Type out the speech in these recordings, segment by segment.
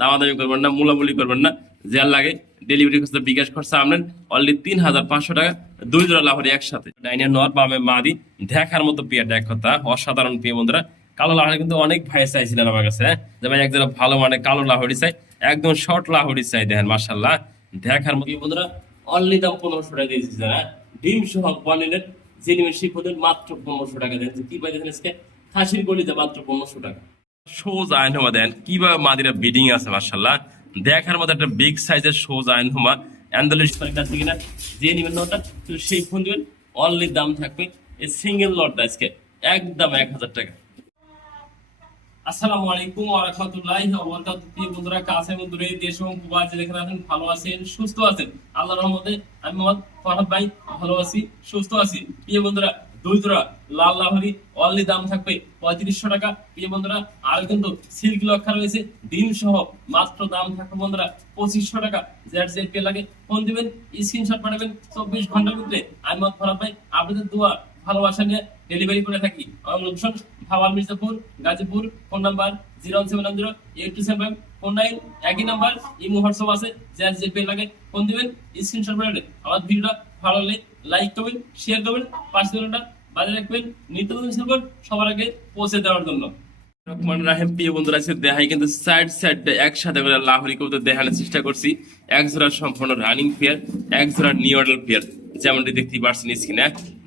দামাদামি করবেন না, মূলামূলি করবেন না, যার লাগে ডেলিভারি খরচা বিকাশ খরচা আমলেন অনলি 3500 টাকা, 2 জোড়া লাহোরি একসাথে। ডাইনিয়া নর বামে মাদি দেখার মতো পেয়ারটা এক কথা অসাধারণ পেয়ে বন্ধুরা। কালো লাহোরি কিন্তু অনেক ভাই চাইছিলেন আমার কাছে, যে ভাই একজোড়া ভালো মানে কালো লাহোরি চাই, একদম শর্ট লাহোরি চাই। দেখেন মাশাআল্লাহ দেখার মতো বন্ধুরা। অনলি দাম 1500 টাকা দিয়েছি যারা ডিম সহ পনিরের জেনুইন শিপদের মাত্র 1500 টাকা দিয়েছে। কি পাইছেন আজকে খাসির গলিতে মাত্র 1500 টাকা। সোজা আইনহুমা দেন কিভাবে মাদিরা বিডিং আছে মাশাআল্লাহ দেখার মতো একটা বিগ সাইজের সোজা আইনহুমা অ্যান্ডালিশ কাছে কিনা যে নিবেন নটা তো সেই ফোন দিবেন। অনলি দাম থাকবে এই সিঙ্গেল লটটা আজকে একদম 1000 টাকা। আসসালামু আলাইকুম ওয়া রাহমাতুল্লাহি ওয়া বারাকাতুহু। প্রিয় বন্ধুরা কাছে এবং দূরে দেশ এবং প্রবাসে যেখানে আছেন ভালো আছেন সুস্থ আছেন আল্লাহর রহমতে। আমি মোহাম্মদ ফরহাদ ভাই ভালো আছি সুস্থ আছি। প্রিয় বন্ধুরা দুই জোড়া লাল লাহোরি অনলি দাম থাকবে 3500 টাকা। প্রিয় বন্ধুরা আর কিন্তু সিল্ক লক্ষা রয়েছে ডিম সহ মাত্র দাম থাকবে বন্ধুরা 2500 টাকা। যার যে পে লাগে ফোন দিবেন স্ক্রিনশট পাঠাবেন 24 ঘন্টার মধ্যে। আমি মোহাম্মদ ফরহাদ ভাই আপনাদের দোয়া ভালোবাসা নিয়ে ডেলিভারি করে থাকি। আমার location Bhawal Mirzapur Gazipur. Phone number 01780827449 একই নাম্বার। ইমো হোয়াটসঅ্যাপ আছে, যার যে পে লাগে ফোন দিবেন স্ক্রিনশট পাঠাবেন। আমার ভিডিওটা ভালো লাগলে লাইক করবেন শেয়ার করবেন, পাশে বেলটা বাজিয়ে রাখবেন নিত্য নতুন খবর সবার আগে পৌঁছে দেওয়ার জন্য। রহমান রাহিম প্রিয় বন্ধুরা আছে দেখাই কিন্তু সাইড সাইড একসাথে করে লাহোরি কবুতর দেখানোর চেষ্টা করছি। এক জোড়া সম্পূর্ণ রানিং পেয়ার, এক জোড়া নিউ অর্ডার পেয়ার, যেমনটি দেখতেই পারছেন স্ক্রিনে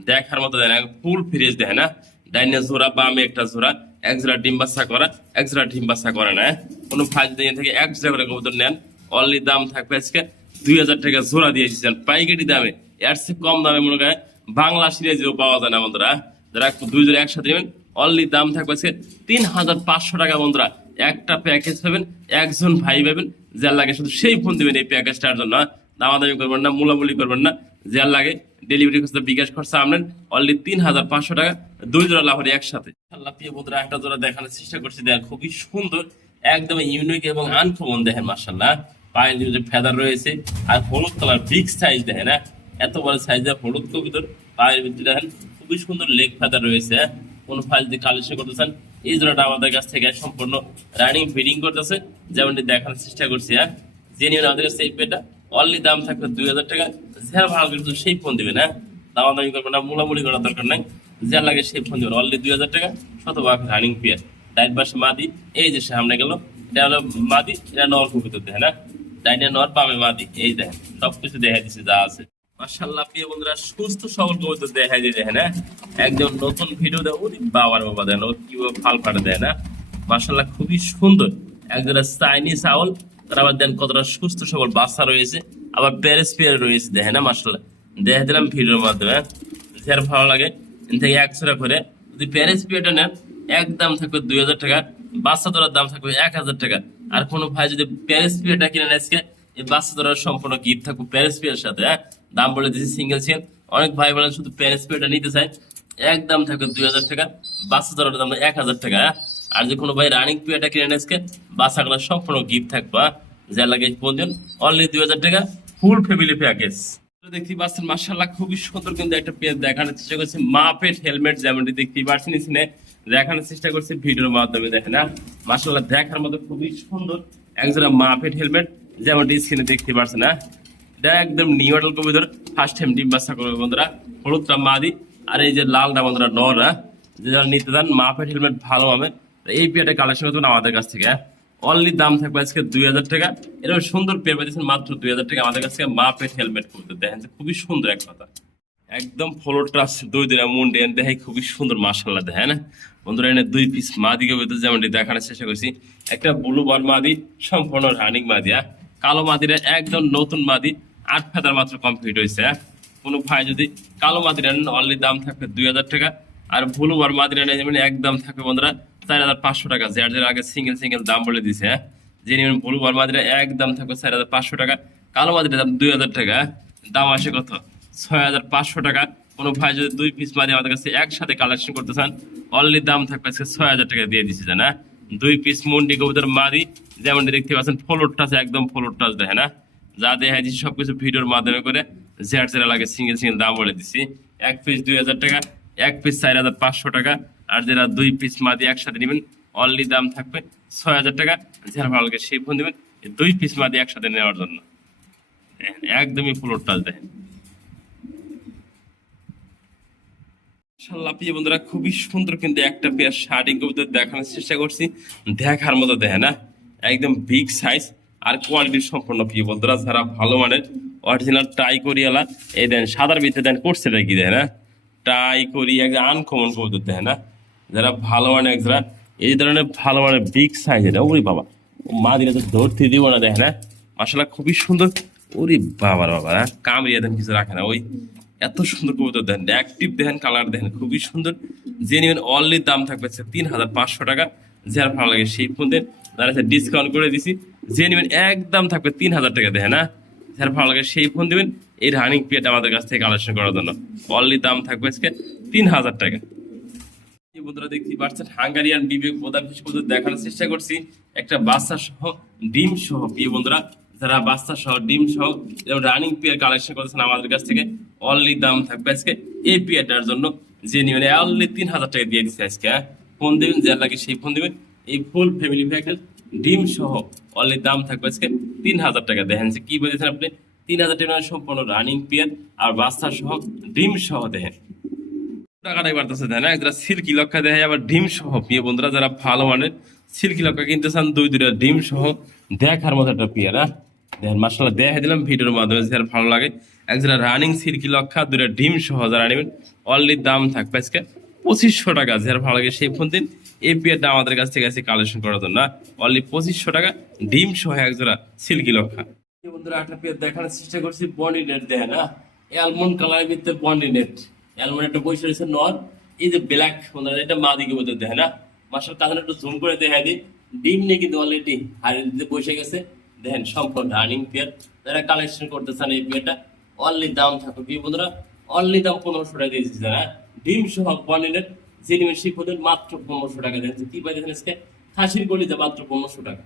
দেখার মতো দেয় না ফুল ফ্রেশ দেয় না। ডাইনে জোড়া বামে একটা জোড়া, এক জোড়া ডিম বাচ্চা করা, এক জোড়া ডিম বাচ্চা করে না। কোনো ফাইল দিয়ে থেকে এক জোড়া করে কবুতর নেন অনলি দাম থাকবে আজকে 2000 টাকা জোড়া দিয়ে এসেছেন পাইকারি দামে। এর চেয়ে কম দামে মনে করেন বাংলা সিরিজেও পাওয়া যায় না বন্ধুরা। যারা দুই জোড়া একসাথে নেবেন অনলি দাম থাকবে আজকে 3500 টাকা বন্ধুরা। একটা প্যাকেজ পাবেন, একজন ভাই পাবেন, যার লাগে শুধু সেই ফোন দিবেন এই প্যাকেজটার জন্য। দামাদামি করবেন না, মূলামূলি করবেন না, যার লাগে ডেলিভারি খরচা বিকাশ খরচা আমলেন অনলি 3500 টাকা, 2 জোড়া লাহোরি একসাথে। আল্লাহ প্রিয় বন্ধুরা একটা জোড়া দেখানোর চেষ্টা করছি দেখেন খুবই সুন্দর একদম ইউনিক এবং আনকমন দেখেন মাশাআল্লাহ। পায়ের যে ফেদার রয়েছে আর হলুদ কালার বিগ সাইজ দেখেন এত বড় সাইজের হলুদ কবুতর। পায়ের ভিতরে দেখেন খুবই সুন্দর লেগ ফেদার রয়েছে। কোন ফাইল দিয়ে কালেকশন করতেছেন এই জোড়াটা আমাদের কাছ থেকে সম্পূর্ণ রানিং ফিডিং করতেছে, যেমনটি দেখানোর চেষ্টা করছি। যে নিয়ে আমাদের কাছে এই পেটা অনলি দাম থাকবে 2000 টাকা। যারা ভালো কিন্তু সেই ফোন দিবেন, দামাদামি করবেন না, মূলামূলি করার দরকার নাই, যার লাগে সেই ফোন দিবেন অনলি 2000 টাকা। শতভাগ রানিং পেয়ার। ডাইন পাশে মাদি এই যে সামনে গেল এটা হলো মাদি, এটা নর কবুতর দেখেন ডাইনে নর বামে মাদি এই দেখেন সবকিছু দেখা দিচ্ছে যা আছে মাশাআল্লাহ। প্রিয় বন্ধুরা সুস্থ সবল কবুতর দেখা যায় দেখেন একদম নতুন ভিডিও দেয় ওরে বাবার বাবা দেন ও কিভাবে ফাল ফাটা দেয় না মাশাআল্লাহ খুবই সুন্দর। একজোড়া চাইনিজ আউল, তার আবার দেন কতটা সুস্থ সবল বাচ্চা রয়েছে, আবার প্যারেস পেয়ার রয়েছে দেখেন মাশাআল্লাহ। দেখা দিলাম ভিডিওর মাধ্যমে, যার ভালো লাগে এর থেকে 100 করে। যদি প্যারেস পেয়ারটা নেন একদম থাকবে 2000 টাকা, বাচ্চা তোলার দাম থাকবে 1000 টাকা। আর কোনো ভাই যদি প্যারেস পেয়ারটা কিনেন আজকে এই বাচ্চা তোলার সম্পূর্ণ গিফট থাকবে প্যারেস পেয়ার সাথে। দাম বলে দিচ্ছি সিঙ্গেল চেন। অনেক ভাই বলেন শুধু প্যারেস পেয়ারটা নিতে চায় একদম থাকবে 2000 টাকা, বাচ্চা তোলার দাম 1000 টাকা। আর যে কোনো ভাই রানিং পেয়ারটা কিনেন আজকে বাচ্চাগুলো সম্পূর্ণ গিফট থাকবে, যা লাগে পর্যন্ত অনলি 2000 টাকা ফুল ফ্যামিলি প্যাকেজ। দেখতে পাচ্ছেন মাশাআল্লাহ খুবই সুন্দর কিন্তু একটা পেজ দেখানোর চেষ্টা করছি। মাপেট হেলমেট যেমনটি দেখতে পাচ্ছেন এখানে দেখানোর চেষ্টা করছি ভিডিওর মাধ্যমে দেখেন মাশাআল্লাহ দেখার মতো খুবই সুন্দর একজোড়া মাপেট হেলমেট যেমনটি স্ক্রিনে দেখতে পাচ্ছেন এটা একদম নিউ মডেল কবুতর। ফার্স্ট টাইম ডিম বাচ্চা করবে বন্ধুরা। হলুদটা মাদি আর এই যে লালটা বন্ধুরা নর। যারা নিতে চান মাপেট হেলমেট ভালো হবে এই পেয়ারটা কালেকশন করবেন আমাদের কাছ থেকে। অনলি দাম থাকবে আজকে 2000 টাকা। এরকম সুন্দর পেয়ার পাচ্ছেন মাত্র 2000 টাকা আমাদের কাছ থেকে। মাপেট হেলমেট করতে দেখেন খুবই সুন্দর এক কথা একদম ফলো ট্রাস 2 দিনের মুন্ডে দেখে খুবই সুন্দর মাশাআল্লাহ দেখেন বন্ধুরা। এনে 2 পিস মাদি কবুতর যেমনটি দেখানোর চেষ্টা করছি। একটা ব্লু বার মাদি সম্পূর্ণ রানিং মাদি, কালো মাদিরা একদম নতুন মাদি 8 ফেদার মাত্র কমপ্লিট হয়েছে। কোনো ভাই যদি কালো মাদিরা নেন অনলি দাম থাকবে 2000 টাকা। আর ব্লু বার মাদিরা নেন যেমন একদম থাকবে বন্ধুরা 4500 টাকা। যার যার আগে সিঙ্গেল সিঙ্গেল দাম বলে দিছে যে নিবেন ব্লু বার মাদিরা একদম থাকবে 4500 টাকা। কালো মাদিরা দাম 2000 টাকা। দাম আসে কত 6500 টাকা। কোনো ভাই যদি 2 পিস মাদি আমাদের কাছে একসাথে কালেকশন করতে চান অনলি দাম থাকবে আজকে 6000 টাকা দিয়ে দিচ্ছে জানা। 2 পিস মুন্ডি কবুতর মাদি যেমনটি দেখতে পাচ্ছেন ফ্লোর টাচ একদম ফ্লোর টাচ দেখেন যা দেখা দিচ্ছি সবকিছু ভিডিওর মাধ্যমে করে যার যারা লাগে সিঙ্গেল সিঙ্গেল দাম বলে দিচ্ছি। 1 পিস 2000 টাকা, 1 পিস 4500 টাকা। আর যারা 2 পিস মাদি একসাথে নেবেন অনলি দাম থাকবে 6,000 টাকা। যারা ভালো লাগে সেই ফোন দিবেন 2 পিস মাদি একসাথে নেওয়ার জন্য। একদমই ফুল টাচ দেখেন মাশাআল্লাহ। প্রিয় বন্ধুরা খুবই সুন্দর কিন্তু একটা পেয়ার শার্টিং কবুতর দেখানোর চেষ্টা করছি, দেখার মতো দেখে না, একদম বিগ সাইজ আর কোয়ালিটি সম্পন্ন। প্রিয় বন্ধুরা যারা ভালো মানের অরিজিনাল টাই করিয়ালা এই দেন সাদার ভিতরে দেন করছে কি দেয় না, টাই করি একদম আনকমন কবুতর দেখে না, যারা ভালো মানের যারা এই ধরনের ভালো মানের বিগ সাইজ এটা ওরে বাবা মা দিলে তো ধরতে দিব না দেখে না। মাশাআল্লাহ খুবই সুন্দর। ওরে বাবার বাবা কামড়িয়ে দেন কিছু রাখে না, ওই এত সুন্দর কবুতর দেখেন, অ্যাক্টিভ দেখেন, কালার দেখেন খুবই সুন্দর। যে নেবেন অনলি দাম থাকবে 3,500 টাকা। যার ভালো লাগে সেই ফোন দেন, যারা ডিসকাউন্ট করে দিছি। যে নেবেন একদম থাকবে 3,000 টাকা দেখেন না, যার ভালো লাগে সেই ফোন দিবেন। এই রানিং পিয়াটা আমাদের কাছ থেকে কালেকশন করার জন্য অনলি দাম থাকবে আজকে 3,000 টাকা। বন্ধুরা দেখতে পাচ্ছেন হাঙ্গারিয়ান বিবেক বোদাফিশ কবুতর দেখানোর চেষ্টা করছি, একটা বাচ্চা সহ ডিম সহ। প্রিয় বন্ধুরা যারা বাচ্চা সহ ডিম সহ রানিং পেয়ার কালেকশন করেছেন আমাদের কাছ থেকে অনলি দাম থাকবে আজকে এই পেয়ারটার জন্য। যে নিবেন অনলি 3,000 টাকা দিয়ে দিচ্ছে আজকে। ফোন দেবেন যার লাগে সেই ফোন দেবেন। এই ফুল ফ্যামিলি প্যাকেজ ডিম সহ অনলি দাম থাকবে আজকে 3,000 টাকা। দেখেন যে কি বলেছেন আপনি, 3,000 টাকা সম্পূর্ণ রানিং পেয়ার আর বাচ্চা সহ ডিম সহ দেখেন টাকাটাই বাড়তেছে তাই না। যারা সিল্কি লক্ষা দেয় আবার ডিম সহ। প্রিয় বন্ধুরা যারা ভালো মানের সিল্কি লক্ষা কিনতে চান 2-2টা ডিম সহ দেখার মতো একটা পেয়ার দেখেন মাশাআল্লাহ দেখা দিলাম ভিডিওর মাধ্যমে। যারা ভালো লাগে একজোড়া রানিং সিল্কি লক্ষা 2টা ডিম সহ যারা নেবেন অনলি দাম থাকবে আজকে 2,500 টাকা। যারা ভালো লাগে সেই ফোন দিন। এই পেয়ারটা আমাদের কাছ থেকে আছে কালেকশন করার জন্য অনলি 2,500 টাকা ডিম সহ একজোড়া সিল্কি লক্ষা। বন্ধুরা একটা পেয়ার দেখানোর চেষ্টা করছি বডি নেট দেখেন না, অ্যালমন্ড কালারের ভিতরে বডি নেট অ্যালমন্ড একটা বসে রয়েছে নর। এই যে ব্ল্যাক বন্ধুরা এটা মা দিকে বোধ দেখে না, মাসার কাছে একটু জুম করে দেখা দিই। ডিম নিয়ে কিন্তু অলরেডি হাড়ির দিতে বসে গেছে দেখেন সম্পূর্ণ রানিং পেয়ার। যারা কালেকশন করতে চান এই পেয়ারটা অনলি দাম থাকবে প্রিয় বন্ধুরা অনলি দাম 1,500 টাকা দিয়েছি। যারা ডিম সহ বডি নেট যে নিবেন সেই ফোনের মাত্র 1,500 টাকা দিয়েছে। কি পাই দেখেন আজকে খাসির গলি যা মাত্র 1,500 টাকা।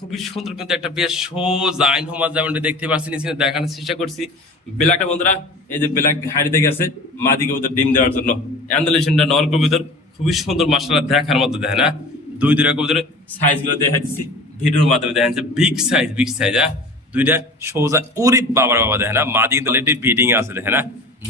খুবই সুন্দর কিন্তু একটা বেশ সোজা আইন হোমার যেমনটা দেখতে পাচ্ছেন এখানে দেখানোর চেষ্টা করছি। ব্ল্যাকটা বন্ধুরা এই যে ব্ল্যাক হাড়িতে গেছে মাদি কবুতর ডিম দেওয়ার জন্য। অ্যান্ডালেশনটা নর কবুতর খুবই সুন্দর মাশাআল্লাহ দেখার মতো দেখে না। 2-2টা কবুতরের সাইজ গুলো দেখা দিচ্ছি ভিডিওর মাধ্যমে দেখা যাচ্ছে বিগ সাইজ দুইটা সোজা ওরে বাবার বাবা দেখে না। মাদি কিন্তু অলরেডি ব্রিডিং আছে দেখে না,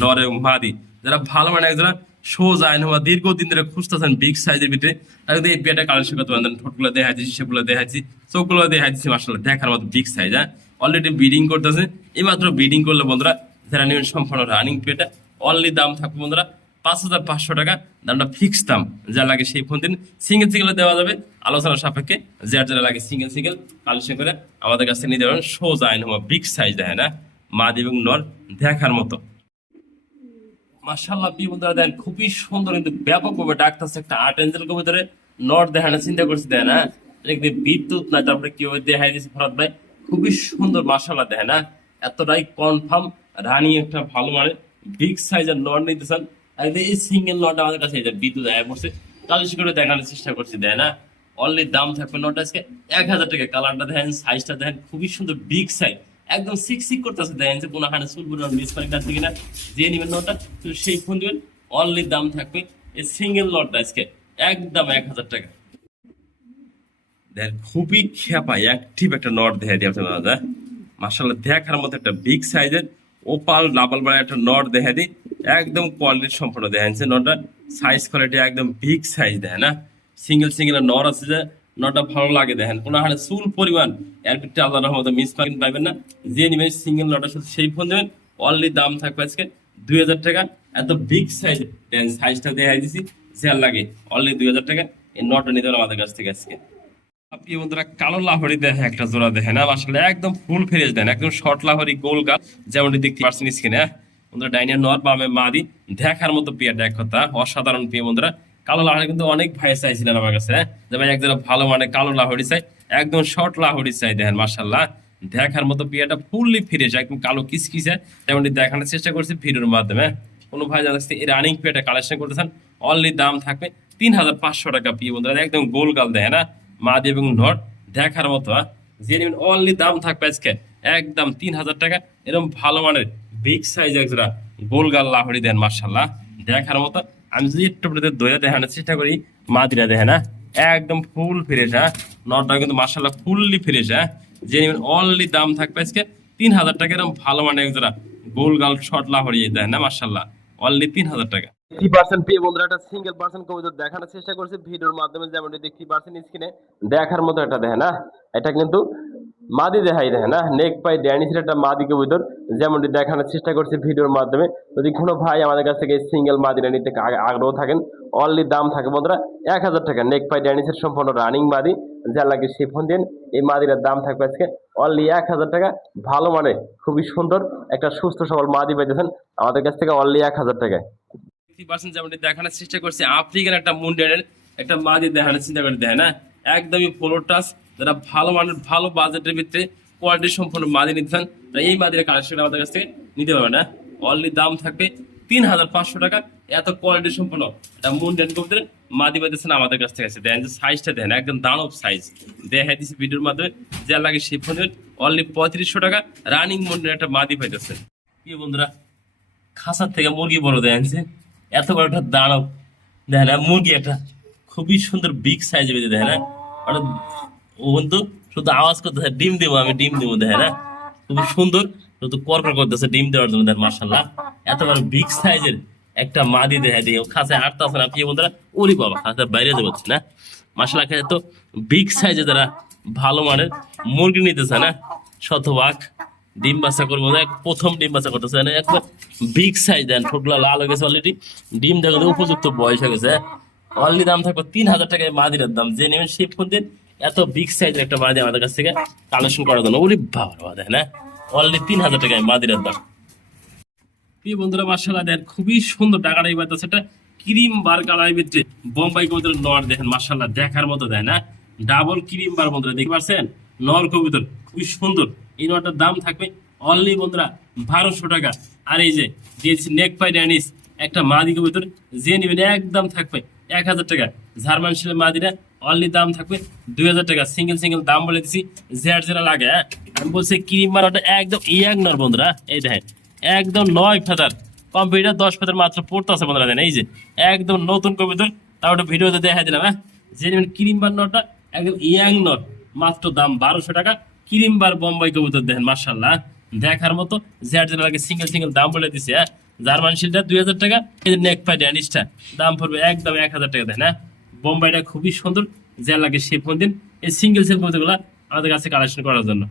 নর এবং মাদি। যারা ভালো মানে একজনা সোজা আইন হওয়া দীর্ঘদিন ধরে খুঁজতেছেন বিগ সাইজের ভিতরে তাহলে এই পেয়ারটা কালেকশন করতে পারেন। ঠোঁটগুলো দেখাচ্ছি, সেগুলো দেখাচ্ছি, চোখগুলো দেখাচ্ছি মাশাআল্লাহ দেখার মতো বিগ সাইজ অলরেডি ব্রিডিং করতেছে। এইমাত্র ব্রিডিং করলে বন্ধুরা যারা নেবেন সম্পূর্ণ রানিং পেয়ারটা অনলি দাম থাকবে বন্ধুরা 5,500 টাকা। দামটা ফিক্স দাম, যা লাগে সেই ফোন দিন। সিঙ্গেল দেওয়া যাবে আলোচনার সাপেক্ষে। যার যারা লাগে সিঙ্গেল কালেকশন করে আমাদের কাছে নিতে পারেন। সোজা আইন হওয়া বিগ সাইজ দেখে না, মাদি এবং নর দেখার মতো মাশাআল্লাহ। বন্ধুরা দেখেন খুবই সুন্দর কিন্তু ব্যাপকভাবে ডাকতেছে একটা আর্ট এঞ্জেল কবুতরে নর দেখানো চিন্তা করছি দেয় না, বিদ্যুৎ না তারপরে কিভাবে দেখাই দিয়েছে ফরাদ ভাই খুবই সুন্দর মাশাআল্লাহ দেখে না। এতটাই কনফার্ম রানি একটা ভালো মানে বিগ সাইজের নর নিতে চান এই সিঙ্গেল নরটা আমাদের কাছে বিদ্যুৎ আয়া পড়ছে কালেকশন করে দেখানোর চেষ্টা করছি দেয় না। অনলি দাম থাকবে নরটা আজকে 1,000 টাকা। কালারটা দেখেন সাইজটা দেখেন খুবই সুন্দর বিগ সাইজ একদম সিক করতেছে দেখেন যে কোনো হানে চুল বুড়ো মিস করে কাছে কিনা যে নিবেন নটটা তো সেই ফোন দিবেন অনলি দাম থাকবে এই সিঙ্গেল নটটা আজকে একদম 1,000 টাকা। দেখেন খুবই খেপা অ্যাক্টিভ একটা নট দেখা দিয়ে দাদা মাশাআল্লাহ দেখার মতো একটা বিগ সাইজের ওপাল ডাবল বাড়া একটা নট দেখা দিই একদম কোয়ালিটি সম্পূর্ণ দেখেন নটটা সাইজ কোয়ালিটি একদম বিগ সাইজ দেয় না। সিঙ্গেল নট আছে যে নটা ভালো লাগে দেখেন কোনো হারে চুল পরিমাণ এর ভিতরে আল্লাহর রহমতে মিস মার্কিং পাইবেন না। যে নিবেন সিঙ্গেল নটার সাথে সেই ফোন দেবেন অনলি দাম থাকবে আজকে 2,000 টাকা। এত বিগ সাইজ সাইজটা দেখাই দিছি যে লাগে অনলি 2,000 টাকা। এই নটটা নিতে হবে আমাদের কাছ থেকে আজকে। আপনি বন্ধুরা কালো লাহরি দেখে একটা জোড়া দেখেন আসলে একদম ফুল ফ্রেশ দেন একদম শর্ট লাহরি গোল গাল যেমনটি দেখতে পাচ্ছেন স্ক্রিনে। বন্ধুরা ডাইনিয়া নর বামে মাদি দেখার মতো পেয়ারটা এক কথা অসাধারণ পেয়ে বন্ধুরা। কালো লাহরি কিন্তু অনেক ভাই চাইছিলেন আমার কাছে যে ভাই একজন ভালো মানে কালো লাহরি চাই একদম শর্ট লাহরি চাই দেখেন মাশাআল্লাহ দেখার মতো পেয়ারটা ফুললি ফ্রেশ একদম কালো কিসকিসে তেমনটি দেখানোর চেষ্টা করছি ভিডিওর মাধ্যমে। কোনো ভাই জানাচ্ছে এই রানিং পেয়ারটা কালেকশন করতেছেন অনলি দাম থাকবে 3,500 টাকা। পেয়ে বন্ধুরা একদম গোল গাল দেখে না মাদি এবং নট দেখার মতো যে নেবেন অনলি দাম থাকবে আজকে একদম 3,000 টাকা। এরকম ভালো মানের বিগ সাইজ একজোড়া গোলগাল লাহরি দেন মাশাআল্লাহ দেখার মতো। আমি যদি একটু দইয়া দেখানোর চেষ্টা করি মাদিরা দেখে না একদম ফুল ফ্রেশ। হ্যাঁ, নটটা কিন্তু মার্শাল্লাহ ফুললি ফ্রেশ। হ্যাঁ, যে নেবেন অনলি দাম থাকবে আজকে 3000 টাকা। এরকম ভালো মানে একজোড়া গোল গাল শর্ট লাহরিয়ে দেয় না মার্শাল্লাহ, অনলি 3000 টাকা। 50% পেয়ে বন্ধুরা একটা সিঙ্গেল পার্সেন্ট কবুতর দেখানোর চেষ্টা করছি ভিডিওর মাধ্যমে, যেমনটি দেখতে পাচ্ছেন স্ক্রিনে দেখার মতো একটা দেখেন না। এটা কিন্তু মাদি দেখাই দেখেন না, নেক পাই ড্যানিসের একটা মাদি কবুতর, যেমনটি দেখানোর চেষ্টা করছি ভিডিওর মাধ্যমে। যদি কোনো ভাই আমাদের কাছ থেকে সিঙ্গেল মাদিটা নিতে আগ্রহ থাকেন, অনলি দাম থাকে বন্ধুরা 1000 টাকা। নেক পাই ড্যানিসের সম্পূর্ণ রানিং মাদি, যা লাগে সে ফোন দিন। এই মাদিটার দাম থাকবে আজকে অনলি 1000 টাকা। ভালো মানে খুবই সুন্দর একটা সুস্থ সবল মাদি পাইতেছেন আমাদের কাছ থেকে অনলি 1000 টাকায়। 50% যেমনটি দেখানোর চেষ্টা করছি আফ্রিকার একটা মুন্ডের একটা মাদি দেখানোর চিন্তা করে দেয় না, একদমই ফ্লোর টাচ। যারা ভালো মানের ভালো বাজেটের ভিতরে কোয়ালিটি সম্পন্ন মাদি নিতে চান, তারা এই মাদির কালেকশন আমাদের কাছ থেকে নিতে পারবে না। অনলি দাম থাকবে 3500 টাকা। এত কোয়ালিটি সম্পন্ন এটা মুন্ডেন কবুতরের মাদি পাইতেছেন আমাদের কাছ থেকে। দেন যে সাইজটা দেন একদম দানব সাইজ দেখাই দিচ্ছি ভিডিওর মাধ্যমে, যা লাগে সেই ফোনের অনলি 3500 টাকা। রানিং মুন্ডের একটা মাদি পাইতেছেন। কি বন্ধুরা, খাঁচার থেকে মুরগি বড় দেখছে, এত বড় একটা দানব দেখেন না, মুরগি একটা খুবই সুন্দর বিগ সাইজ বেঁধে দেখেন না। ও কিন্তু শুধু আওয়াজ করতেছে ডিম দেবো আমি ডিম দেবো দেখেন না, খুবই সুন্দর শুধু করকর করতেছে ডিম দেওয়ার জন্য দেখেন মার্শাল্লাহ। এত বড় বিগ সাইজের একটা মাদি দেখা দিয়ে খাঁচায় আটটা আছে না প্রিয় বন্ধুরা, ওরি বাবা খাঁচার বাইরে যাবে না মার্শাল্লাহ। এত বিগ সাইজে যারা ভালো মানের মুরগি নিতেছে না, শতভাগ ডিম বাচ্চা করবো, প্রথম ডিম বাচ্চা করতেছে একবার বিগ সাইজ দেন, ঠোঁটগুলো লাল হয়ে গেছে অলরেডি, ডিম দেখতে উপযুক্ত বয়স হয়ে গেছে। অনলি দাম থাকবে 3000 টাকায় মাদিরার দাম, যে নেবেন সেই ফোন দিন। এত বিগ সাইজের একটা মাদি আমাদের কাছ থেকে কালেকশন করার জন্য ওরে বাবা দেখেন না, অনলি 3000 টাকায় মাদিরার দাম। প্রিয় বন্ধুরা মার্শাল্লাহ দেন খুবই সুন্দর টাকাটা এই বাচ্চা, সেটা ক্রিম বার কালারের ভিতরে বোম্বাই কবুতর নর দেখেন মার্শাল্লাহ দেখার মতো দেয় না, ডাবল ক্রিম বার বন্ধুরা দেখতে পাচ্ছেন নর কবুতর খুবই সুন্দর। এই নরটার দাম থাকবে অনলি বন্ধুরা 1200 টাকা। আর এই যে দিয়েছি নেক পাই ড্যানিস একটা মাদি কবুতর, যে নেবেন একদম থাকবে 1000 টাকা। জার্মান শিলের মাদিরা অনলি দাম থাকবে 2000 টাকা। সিঙ্গেল সিঙ্গেল দাম বলে দিচ্ছি, যেটা যেটা লাগে। হ্যাঁ, আমি বলছি ক্রিম বার ওটা একদম ইয়াং নর বন্ধুরা, এই দেখেন একদম 9 ফেদার কম্পিউটার 10 ফেদার মাত্র পড়তে আছে বন্ধুরা দেন। এই যে একদম নতুন কবুতর, তার ওটা ভিডিওতে দেখা দিলাম। হ্যাঁ, যে নেবেন ক্রিম বার নটটা একদম ইয়াং নট, মাত্র দাম 1200 টাকা। ক্রিম বার বোম্বাই কবুতর দেখেন মার্শাল্লাহ দেখার মতো, যেটা যেটা লাগে সিঙ্গেল সিঙ্গেল দাম বলে দিচ্ছে। হ্যাঁ, জার্মান শিলটা 2000 টাকা। এই যে নেক পাই ড্যানিশটা দাম পড়বে একদম 1000 টাকা দেন। হ্যাঁ, বোম্বাইটা খুবই সুন্দর, যা লাগে সে ফোন দিন। এই সিঙ্গেল সেল কবুতরগুলো আমাদের কাছে কালেকশন করার জন্য।